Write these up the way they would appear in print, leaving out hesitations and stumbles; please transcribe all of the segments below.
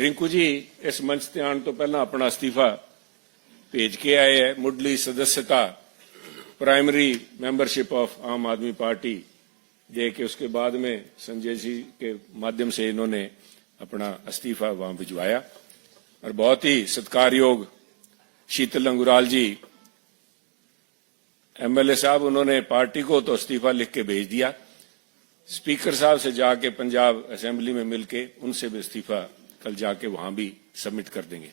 रिंकू जी इस मंच ते आने तो पहला अपना अस्तीफा भेज के आए है। मुढ़ली सदस्यता प्राइमरी मेंबरशिप ऑफ आम आदमी पार्टी दे के उसके बाद में संजय जी के माध्यम से इन्होंने अपना अस्तीफा वहां भिजवाया। और बहुत ही सत्कारयोग शीतल अंगुराल जी एमएलए साहब, उन्होंने पार्टी को तो इस्तीफा लिख के भेज दिया, स्पीकर साहब से जाके पंजाब असेंबली में मिलके उनसे भी इस्तीफा कल जाके वहां भी सबमिट कर देंगे।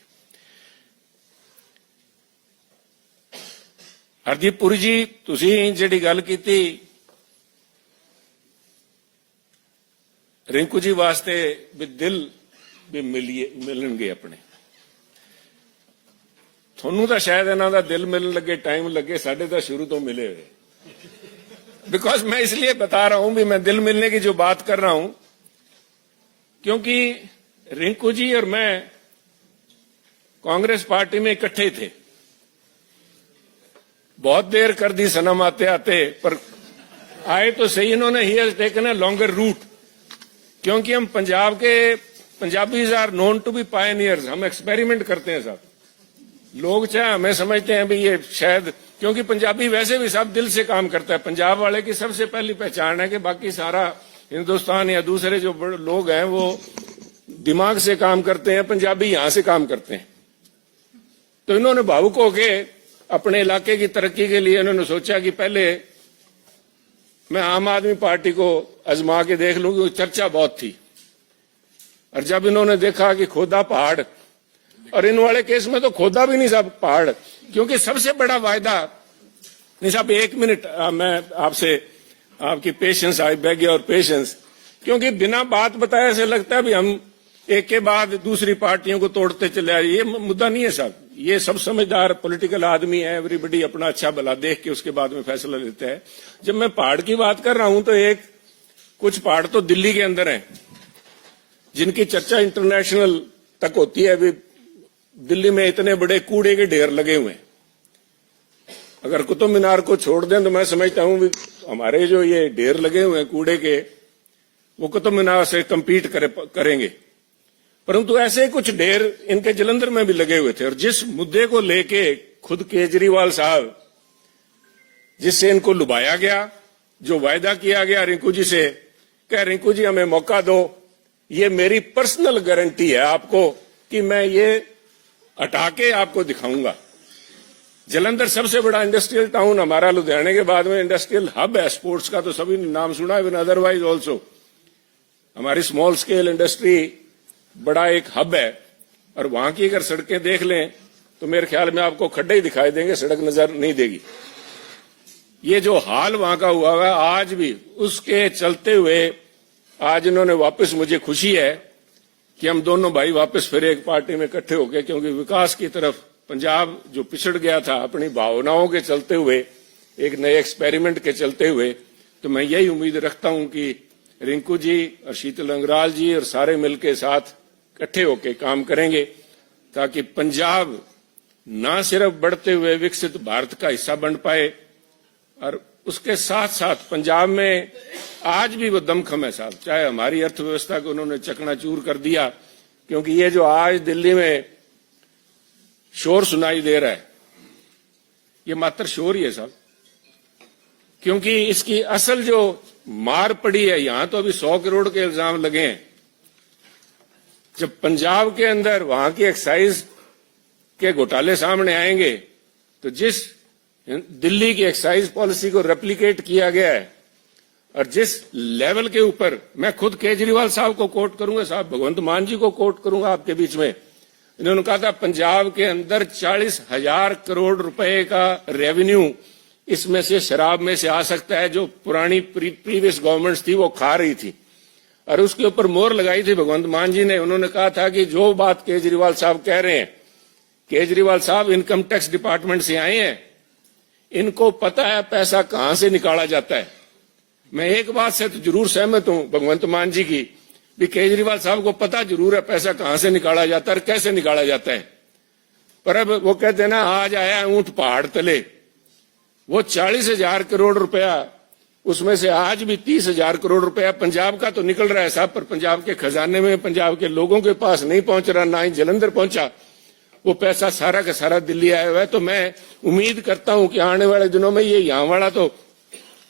हरदीप पुरी जी, तुसी जिहड़ी गल कीती रिंकू जी वास्ते भी दिल भी मिलणगे अपने, थोनू तो शायद इन्हां दा दिल मिलन लगे टाइम लगे, साडे तो शुरू तो मिले हुए। बिकॉज मैं इसलिए बता रहा हूं भी मैं दिल मिलने की जो बात कर रहा हूं, क्योंकि रिंकू जी और मैं कांग्रेस पार्टी में इकट्ठे थे। बहुत देर कर दी सनम आते आते, पर आए तो सही इन्होंने। He has taken a longer route, क्योंकि हम पंजाब के Punjabis are known to be pioneers. हम एक्सपेरिमेंट करते हैं साहब। लोग चाहे हमें समझते हैं भी ये शायद, क्योंकि पंजाबी वैसे भी सब दिल से काम करता है। पंजाब वाले की सबसे पहली पहचान है कि बाकी सारा हिंदुस्तान या दूसरे जो लोग हैं वो दिमाग से काम करते हैं, पंजाबी यहां से काम करते हैं। तो इन्होंने भावुक होके अपने इलाके की तरक्की के लिए इन्होंने सोचा कि पहले मैं आम आदमी पार्टी को आजमा के देख लूंगी। चर्चा बहुत थी, और जब इन्होंने देखा कि खोदा पहाड़, और इन वाले केस में तो खोदा भी नहीं साहब पहाड़, क्योंकि सबसे बड़ा वायदा नहीं साहब। एक मिनट मैं आपसे, आपकी patience, I beg your patience, क्योंकि बिना बात बताए ऐसे लगता है भी हम एक के बाद दूसरी पार्टियों को तोड़ते चले आए। ये मुद्दा नहीं है साहब। ये सब समझदार पॉलिटिकल आदमी है, एवरीबडी अपना अच्छा भला देख के उसके बाद में फैसला लेता है। जब मैं पहाड़ की बात कर रहा हूं तो कुछ पहाड़ तो दिल्ली के अंदर हैं, जिनकी चर्चा इंटरनेशनल तक होती है। अभी दिल्ली में इतने बड़े कूड़े के ढेर लगे हुए हैं, अगर कुतुब मीनार को छोड़ दें तो मैं समझता हूं हमारे जो ये ढेर लगे हुए हैं कूड़े के, वो कुतुब मीनार से कम्पीट करेंगे। परंतु ऐसे कुछ ढेर इनके जलंधर में भी लगे हुए थे। और जिस मुद्दे को लेके खुद केजरीवाल साहब, जिससे इनको लुभाया गया, जो वायदा किया गया रिंकू जी से, कह रिंकू जी हमें मौका दो, ये मेरी पर्सनल गारंटी है आपको कि मैं ये हटा के आपको दिखाऊंगा। जलंधर सबसे बड़ा इंडस्ट्रियल टाउन हमारा, लुधियाने के बाद में इंडस्ट्रियल हब है स्पोर्ट्स का, तो सभी ने नाम सुना है, अदरवाइज ऑल्सो हमारी स्मॉल स्केल इंडस्ट्री बड़ा एक हब है। और वहां की अगर सड़कें देख लें तो मेरे ख्याल में आपको खड्डे ही दिखाई देंगे, सड़क नजर नहीं देगी। ये जो हाल वहां का हुआ है आज भी, उसके चलते हुए आज इन्होंने वापस, मुझे खुशी है कि हम दोनों भाई वापस फिर एक पार्टी में इकट्ठे हो गए, क्योंकि विकास की तरफ पंजाब जो पिछड़ गया था अपनी भावनाओं के चलते हुए, एक नए एक्सपेरिमेंट के चलते हुए, तो मैं यही उम्मीद रखता हूं कि रिंकू जी और शीतल अंगराल जी और सारे मिलकर साथ इकट्ठे होकर काम करेंगे, ताकि पंजाब न सिर्फ बढ़ते हुए विकसित भारत का हिस्सा बन पाए, और उसके साथ साथ पंजाब में आज भी वो दमखम है साहब। चाहे हमारी अर्थव्यवस्था को उन्होंने चकनाचूर कर दिया, क्योंकि ये जो आज दिल्ली में शोर सुनाई दे रहा है, ये मात्र शोर ही है साहब, क्योंकि इसकी असल जो मार पड़ी है, यहां तो अभी 100 करोड़ के इल्जाम लगे हैं। जब पंजाब के अंदर वहां की एक्साइज के घोटाले सामने आएंगे, तो जिस दिल्ली की एक्साइज पॉलिसी को रेप्लिकेट किया गया है, और जिस लेवल के ऊपर, मैं खुद केजरीवाल साहब को कोट करूंगा साहब, भगवंत मान जी को कोट करूंगा आपके बीच में, इन्होंने कहा था पंजाब के अंदर 40,000 करोड़ रुपए का रेवेन्यू इसमें से शराब में से आ सकता है, जो पुरानी प्रीवियस गवर्नमेंट्स थी वो खा रही थी। और उसके ऊपर मोहर लगाई थी भगवंत मान जी ने। उन्होंने कहा था कि जो बात केजरीवाल साहब कह रहे हैं, केजरीवाल साहब इनकम टैक्स डिपार्टमेंट से आए हैं, इनको पता है पैसा कहां से निकाला जाता है। मैं एक बात से तो जरूर सहमत हूं भगवंत मान जी की, भी केजरीवाल साहब को पता जरूर है पैसा कहां से निकाला जाता है और कैसे निकाला जाता है। पर अब वो कहते हैं ना, आज आया ऊंट पहाड़ तले, वो 40,000 करोड़ रुपया उसमें से आज भी 30,000 करोड़ रुपया पंजाब का तो निकल रहा है साहब, पर पंजाब के खजाने में, पंजाब के लोगों के पास नहीं पहुंच रहा, ना ही जलंधर पहुंचा। वो पैसा सारा का सारा दिल्ली आया हुआ है। तो मैं उम्मीद करता हूं कि आने वाले दिनों में ये यहाँ वाला तो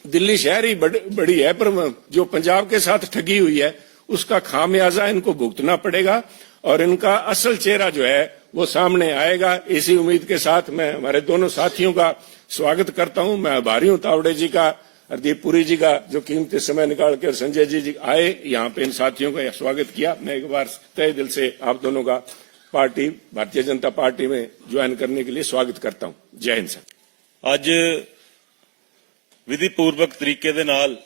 दिल्ली शहर ही बड़ी है, पर जो पंजाब के साथ ठगी हुई है उसका खामियाजा इनको भुगतना पड़ेगा और इनका असल चेहरा जो है वो सामने आएगा। इसी उम्मीद के साथ मैं हमारे दोनों साथियों का स्वागत करता हूं। मैं आभारी हूं तावड़े जी का, हरदीप पुरी जी का, जो कीमती समय निकाल कर संजय जी आए यहाँ पे, इन साथियों का स्वागत किया। मैं एक बार तहे दिल से आप दोनों का पार्टी भारतीय जनता पार्टी में ज्वाइन करने के लिए स्वागत करता हूं। जय हिंद सर। ਅੱਜ ਵਿਧੀਪੂਰਵਕ ਤਰੀਕੇ ਦੇ ਨਾਲ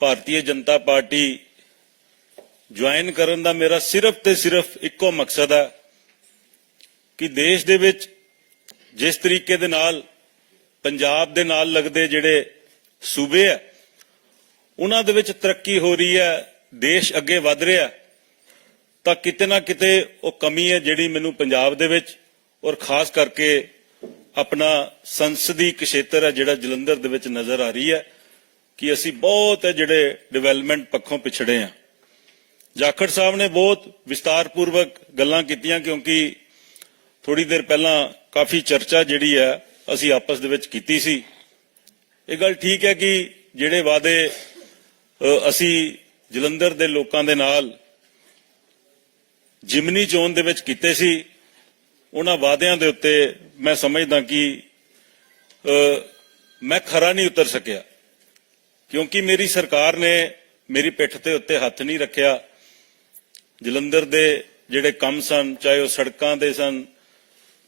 ਭਾਰਤੀ ਜਨਤਾ ਪਾਰਟੀ ਜੁਆਇਨ ਕਰਨ ਦਾ ਮੇਰਾ ਸਿਰਫ ਤੇ ਸਿਰਫ ਇੱਕੋ ਮਕਸਦ ਹੈ ਕਿ ਦੇਸ਼ ਦੇ ਵਿੱਚ ਜਿਸ ਤਰੀਕੇ ਦੇ ਨਾਲ ਪੰਜਾਬ ਦੇ ਨਾਲ ਲੱਗਦੇ ਜਿਹੜੇ ਸੂਬੇ ਆ ਉਹਨਾਂ ਦੇ ਵਿੱਚ ਤਰੱਕੀ ਹੋ ਰਹੀ ਹੈ, ਦੇਸ਼ ਅੱਗੇ ਵਧ ਰਿਹਾ, ਤਾਂ ਕਿਤੇ ਨਾ ਕਿਤੇ ਉਹ ਕਮੀ ਹੈ ਜਿਹੜੀ ਮੈਨੂੰ ਪੰਜਾਬ ਦੇ ਵਿੱਚ ਔਰ ਖਾਸ ਕਰਕੇ अपना संसदी क्षेत्र है जिहड़ा जलंधर दे विच नजर आ रही है कि असी बहुत है जिहड़े डिवेलपमेंट पक्षों पिछड़े हैं। जाखड़ साहब ने बहुत विस्तारपूर्वक गल्लां कीतियां क्योंकि थोड़ी देर पहला काफ़ी चर्चा जिहड़ी है असी आपस दे विच कीती सी। ये गल ठीक है कि जिहड़े वादे असी जलंधर दे लोकां दे नाल जिमनी चोण दे विच कीते सी, उन्हां वादियां दे उत्ते मैं समझदा कि मैं खरा नहीं उतर सकिया क्योंकि मेरी सरकार ने मेरी पिठ ते उत्ते हथ नहीं रखिया। जलंधर दे जिहड़े काम सन, चाहे वो सड़कां दे सन,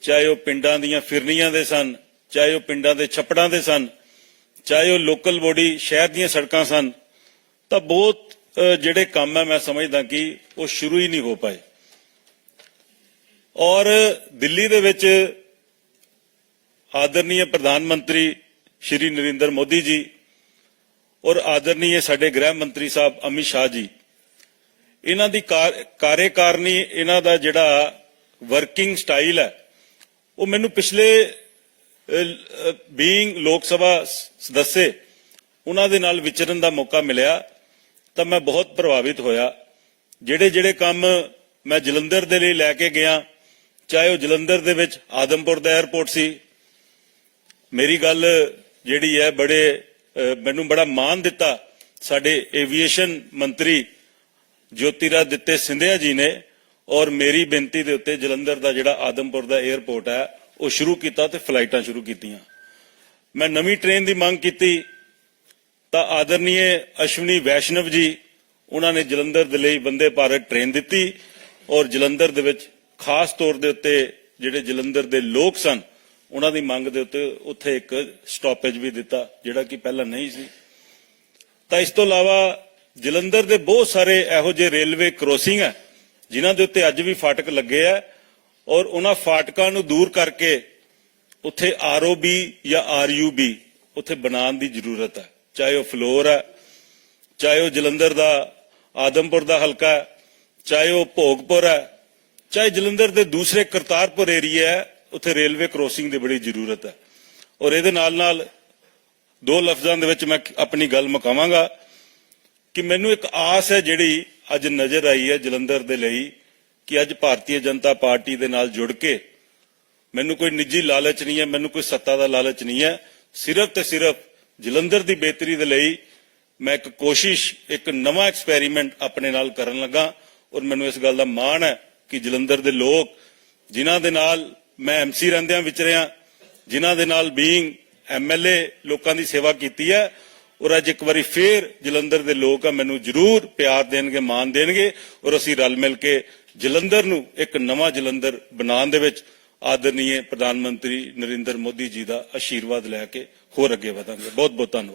चाहे वो पिंडां दीयां फिरनियां दे सन, चाहे वो पिंडां दे छप्पड़ां दे सन, चाहे वो लोकल बॉडी शहर दीयां सड़कां सन, तां बहुत जिहड़े काम है मैं समझदा कि वो शुरू ही नहीं हो पाए। और दिल्ली दे विच आदरणीय प्रधानमंत्री श्री नरेंद्र मोदी जी और आदरणीय साडे गृह मंत्री साहब अमित शाह जी, इन्हां दी कार्यकारिणी, इन्हां दा जिहड़ा वर्किंग स्टाइल है वो मैनूं पिछले बीइंग लोक सभा सदस्य उन्हां दे नाल विचरण दा मौका मिलिया तां मैं बहुत प्रभावित होया। जिहड़े जिहड़े काम मैं जलंधर दे लई लैके गया, चाहे वो जलंधर दे विच आदमपुर दा एयरपोर्ट सी, मेरी गल जिहड़ी है बड़े मैनूं बड़ा मान दिता साडे एविएशन मंत्री ज्योतिरादित्य सिंधिया जी ने, और मेरी बेनती दे उत्ते जलंधर दा जिहड़ा आदमपुर दा एयरपोर्ट है वो शुरू कीता ते फ्लाइटां शुरू कीतियां। मैं नवीं ट्रेन दी मांग कीती तां आदरणीय अश्विनी वैष्णव जी उन्होंने जलंधर दे लई वंदे भारत ट्रेन दित्ती और जलंधर दे विच खास तौर दे उत्ते जिहड़े जलंधर दे लोग सन उन्हां दी मंग दे उत्ते उत्थे एक स्टॉपेज भी दिता जिहड़ा कि पहला नहीं सी। तां इस तों इलावा जलंधर दे बहुत सारे इहो जिहे रेलवे क्रॉसिंग है जिन्हां दे उत्ते अज भी फाटक लगे है और उन्हां फाटकां नूं दूर करके उत्थे ROB या RUB उत्थे बनाउण दी जरूरत है। चाहे वो फ्लोर है, चाहे वो जलंधर दा आदमपुर दा हलका है, चाहे वो भोगपुर है, चाहे जलंधर दे दूसरे करतारपुर एरिया है, उत्थे रेलवे क्रॉसिंग की बड़ी जरूरत है। और इहदे नाल नाल दो लफ्जां दे विच मैं अपनी गल मुकावांगा कि मैनूं एक आस है जिहड़ी अज नज़र आई है जलंधर दे लई कि अज भारतीय जनता पार्टी दे नाल जुड़ के, मैनूं कोई निजी लालच नहीं है, मैनूं कोई सत्ता दा लालच नहीं है, सिर्फ ते सिर्फ जलंधर की बेहतरी दे लई मैं एक कोशिश, एक नवा एक्सपैरीमेंट अपने नाल करन लगा। और मैनूं इस गल दा माण है कि जलंधर दे लोग जिन्हां दे नाल मैं MC रहिंदियां विचरिया, जिन्हां दे नाल बीइंग MLA लोकां दी सेवा कीती है, और अज एक बारी फिर जलंधर दे लोग मैनूं जरूर प्यार देणगे, मान देणगे और असीं रल मिल के जलंधर नूं एक नवा जलंधर बनाउण दे विच आदरणीय प्रधानमंत्री नरेंद्र मोदी जी का आशीर्वाद लैके होर अगे वधांगे। बहुत बहुत धन्यवाद।